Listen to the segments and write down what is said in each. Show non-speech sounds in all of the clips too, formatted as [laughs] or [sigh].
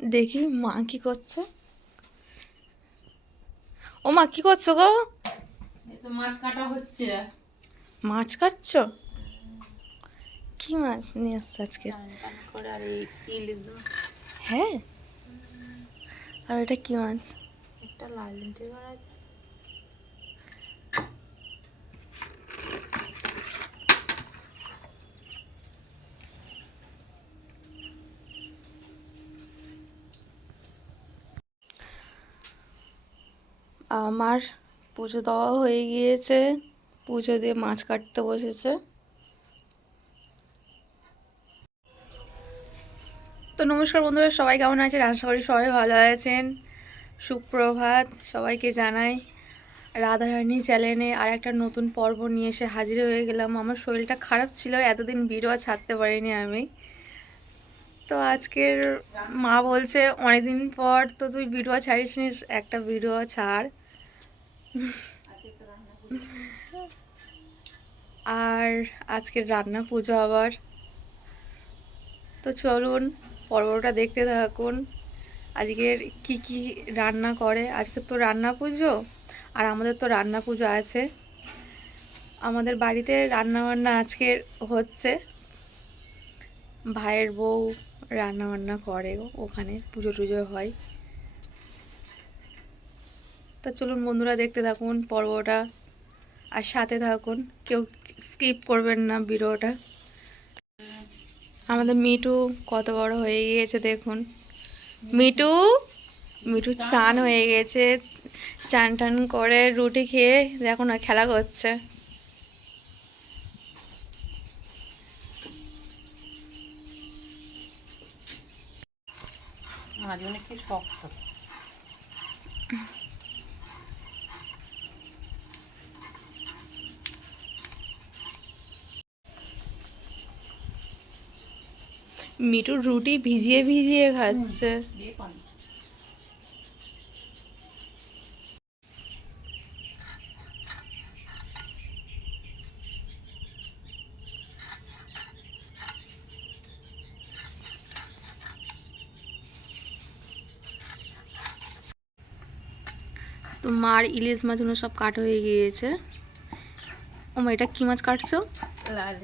দেখি মা কি করছে। ও মা কি করছ গো? তো মাছ কাটা হচ্ছে। মাছ কাটছো? কি মাছ নিয়ে আসছে আজকে? হ্যাঁ। আর এটা কি মাছ? একটা লাল আমার পুজো দেওয়া হয়ে গিয়েছে। পুজো দিয়ে মাছ কাটতে বসেছে। তো নমস্কার বন্ধুরা, সবাই কেমন আছেন? আশা করি সবাই ভালো আছেন। সুপ্রভাত, সবাইকে জানাই রাধারানী চ্যানেলে আর একটা নতুন পর্ব নিয়ে এসে হাজির হয়ে গেলাম। আমার শরীরটা খারাপ ছিল, এতদিন ভিডিও ছাড়তে পারিনি আমি। তো আজকের মা বলছে, অনেকদিন পর তো তুই ভিডিও ছাড়িস একটা ভিডিও ছাড়। আর আজকের রান্না পুজো আবার। তো চলুন, পর্বটা দেখতে থাকুন। আজকের কি কি রান্না করে? আজকে তো রান্না পুজো, আর আমাদের তো রান্না পুজো আছে। আমাদের বাড়িতে রান্না বান্না আজকে হচ্ছে। ভাইয়ের বউ রান্না বান্না করে, ওখানে পুজো টুজো হয়। তা চলুন বন্ধুরা দেখতে থাকুন পর্বটা আর সাথে থাকুন। কেউ স্কিপ করবেন না ভিডিওটা। আমাদের মিটু কত বড় হয়ে গিয়েছে দেখুন। মিটু মিটু চান হয়ে গেছে। চান টান করে রুটি খেয়ে দেখো না খেলা করছে। শক্ত মিটু রুটি ভিজিয়ে ভিজিয়ে খাচ্ছে। তো মার ইলিশ মাছগুলো সব কাটা হয়ে গিয়েছে। ও এটা কি মাছ কাটছো? লাল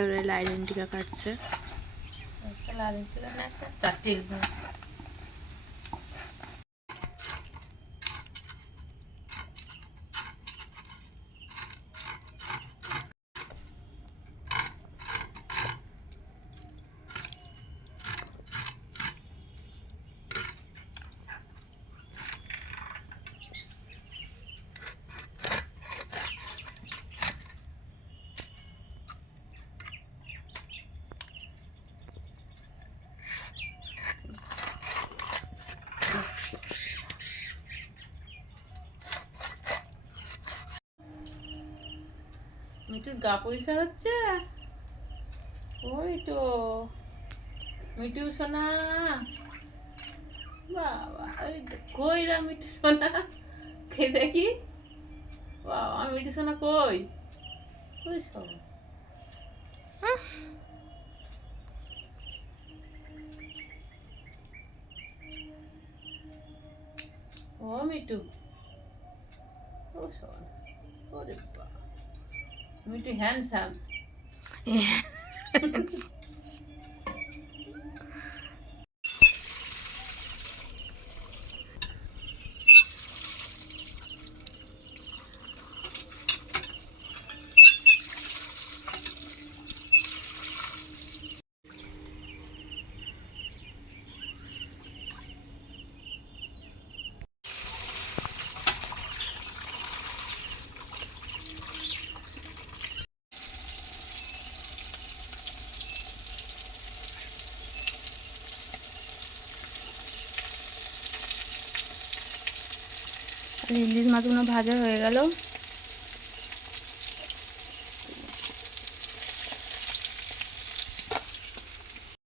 এবারে লাইলেন্টিকা কাটছে। চারটে মিঠুর গা পরিষ্কার হচ্ছে? ওই তো মিঠু সোনা। বাবা কই রা মিঠু সোনা। কে দেখি? বাবা মিঠু সোনা কই? কই সব ও মিঠু ও সোনা। ওরে বাবা মিঠু হ্যান্ডসাম ইলিশ মাছগুলো ভাজা হয়ে গেল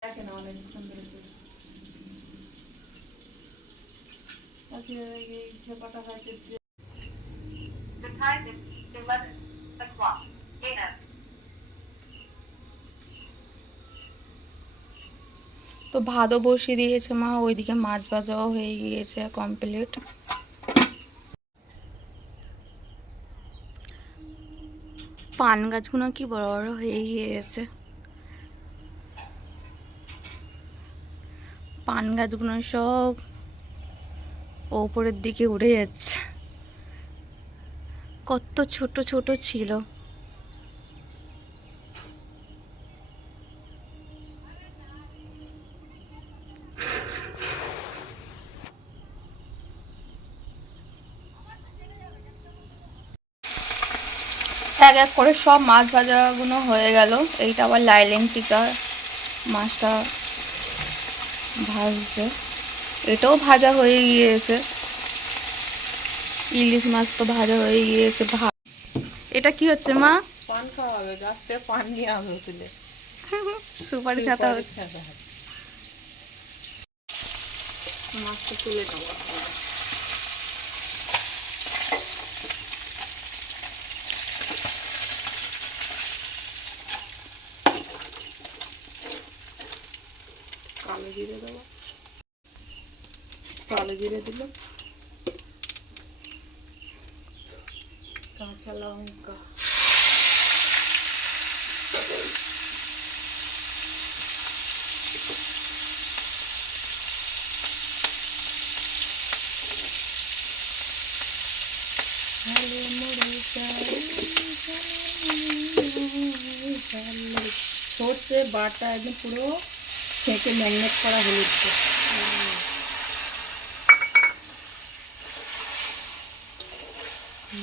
দেখে না অনেক সুন্দর আজকে এই ঝোপাটা হয়েছে The time is 11 o'clock a.m. তো ভাতও বসিয়ে দিয়েছে মা, ওইদিকে মাছ ভাজাও হয়ে গিয়েছে কমপ্লিট পান গাছগুলো কি বড় বড় হয়ে গিয়েছে। পান গাছগুলো সব ওপরের দিকে উড়ে যাচ্ছে। কত ছোট ছোট ছিল। এক এক করে সব মাছ ভাজাগুলো হয়ে গেল। এইটা আবার লাইলেন টিকা মাছটা ভাজছে। এটাও ভাজা হয়ে গিয়েছে। ইলিশ মাছ তো ভাজা হয়ে গিয়েছে। ভাত এটা কি হচ্ছে মা? পান খাওয়া হবে গাছ থেকে পান নিয়ে আনব তুলে। [laughs] সুপারি খাতা হচ্ছে। মাছটা তুলে নেব। কালো জিরে দেবো কালো জিরে দিল কাঁচা লঙ্কা ভালো মোড়ে যাই, যাই। সর্ষে বাটা একদম পুরো ছেঁকে ম্যাগনেট করা হলুদ দিয়ে।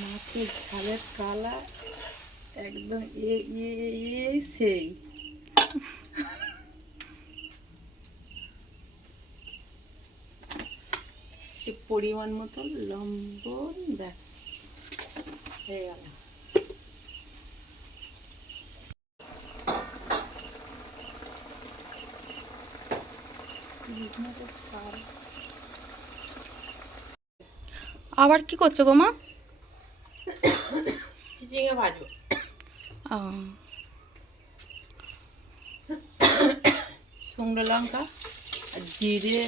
মাছের ঝালের কালা একদম এ এ সেই। পরিমাণ মতো লবণ ব্যাস। হয়ে গেল। আবার কি করছ গো মা? চিচিঙে ভাজবো। শুকনো লঙ্কা আর জিরে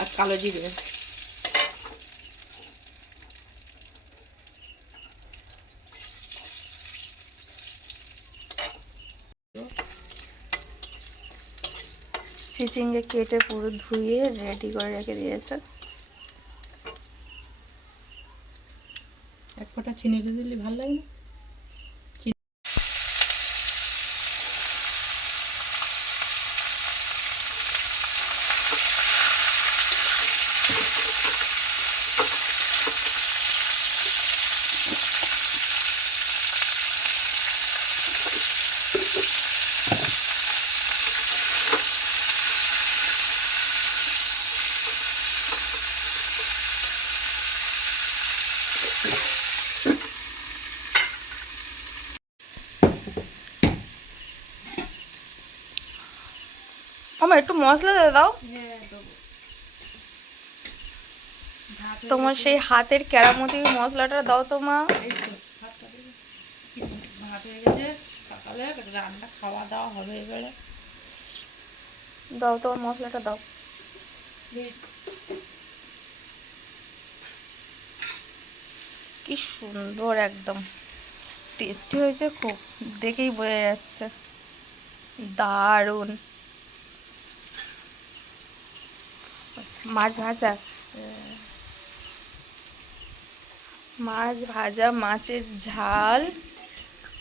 আর কালো জিরে। চিচিঙ্গে কেটে পুরো ধুয়ে রেডি করে রেখে দিয়েছে। এক ফোঁটা চিনি দিলে ভালো লাগে না? আমার একটু মশলা দিয়ে দাও। তোমার সেই হাতের কেরামতি মশলাটা দাও তো মা। খাওয়া দাওয়া হবে এবারে দাও তোমার মশলাটা দাও। কি সুন্দর একদম। টেস্টি হয়েছে খুব, দেখেই বোঝা যাচ্ছে। দারুণ। মাছ ভাজা? মাছ ভাজা মাছের ঝাল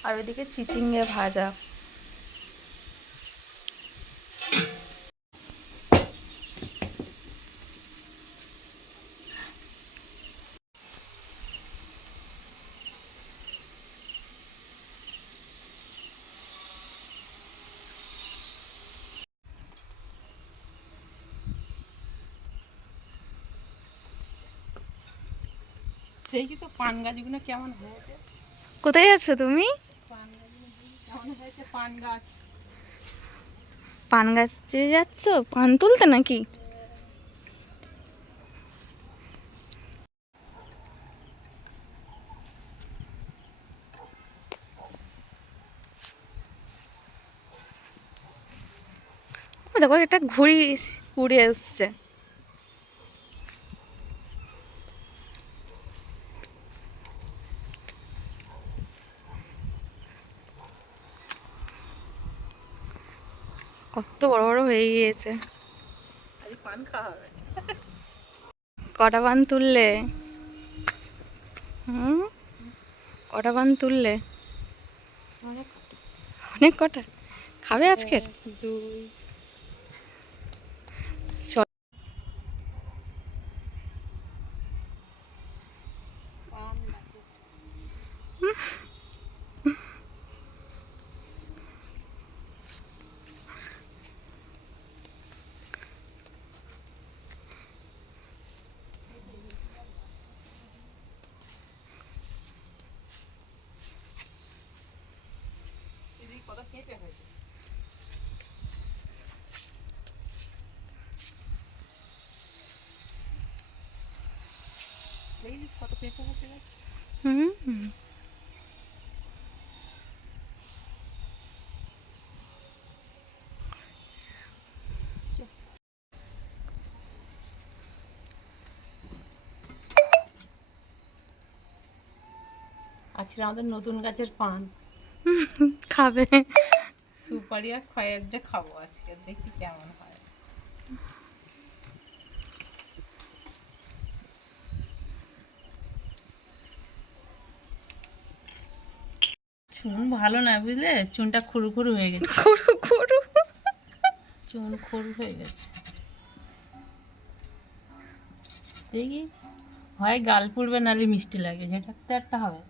আর ওইদিকে চিচিঙ্গে ভাজা। তো পান গাছগুলো কেমন হয়েছে। কোথায় যাচ্ছ তুমি? পান কেমন হয়েছে পান গাছ পান গাছে যাচ্ছ? পান তুলতে নাকি? দেখো একটা ঘুড়ি উড়ে এসছে। কত বড় বড় হয়ে গিয়েছে। কটা পান তুললে? হুম? কটা পান তুললে? অনেক অনেক কটা? খাবে আজকের দুই। পান লাগবে। এদিকে কত পেঁপে হয়েছে দেখি কত পেঁপে হয়েছে দেখ। হুম। আজকে আমাদের নতুন গাছের পান। খাবে। সুপারি আর খয়ের দিয়ে খাব আজকে দেখি কেমন হয়। চুন ভালো না বুঝলে? চুনটা খুরু খুরু হয়ে গেছে। খুরু খুরু। চুন খুরু হয়ে গেছে। দেখি হয় গাল পুড়বে নাহলে মিষ্টি লাগে যেটা তো একটা হবে।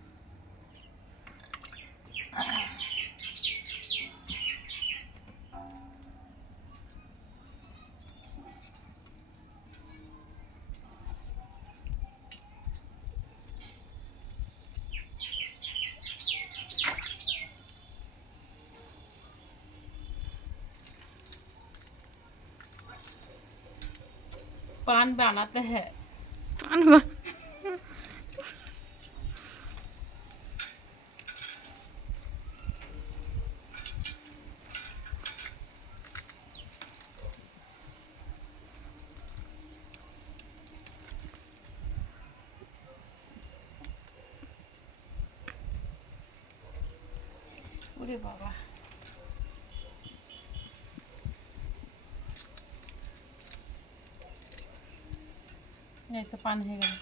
पान बनाते हैं पान बना এই তো পান হয়ে গেল।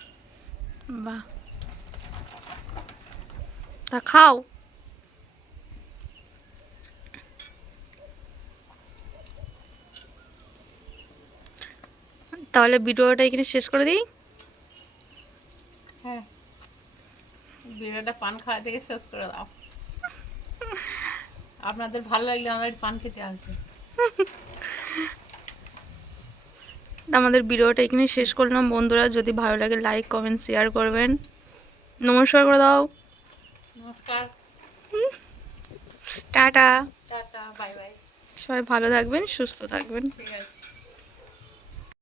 বাহ। তা খাও। তাহলে ভিডিওটা এখানে শেষ করে দিই? হ্যাঁ। ভিডিওটা পান খাওয়া থেকে শেষ করে দাও। আপনাদের ভালো লাগলে আমাদের পান খেতে আসবে। [laughs] আমাদের ভিডিওটা এখানে শেষ করলাম। বন্ধুরা যদি ভালো লাগে লাইক কমেন্ট শেয়ার করবেন। নমস্কার করে দাও। নমস্কার। টাটা। Tata bye bye. সবাই ভালো থাকবেন সুস্থ থাকবেন। ঠিক আছে।